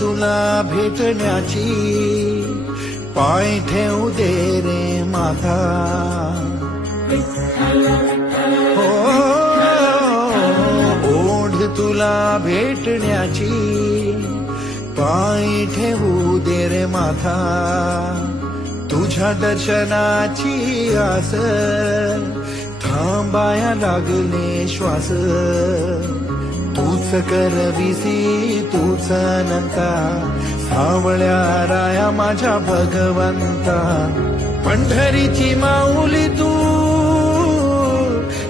तुला भेटण्याची पाय ठेवू दे रे माथा हो ओढ तुला भेटण्याची पाय ठेवू दे रे माथा तुझ्या दर्शनाची आस थांबाया लागले श्वास तूच करविसी तूच अनंता सावळ्या राया माझ्या भगवंता पंढरीची माऊली तू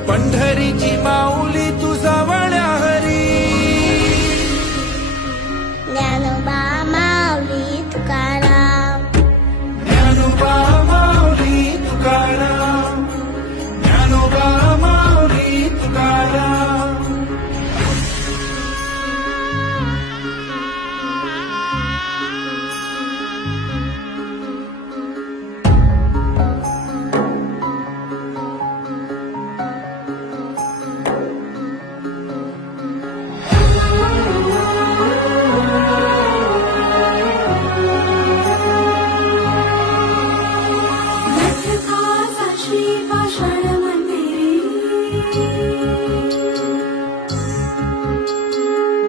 पंढरीची माऊली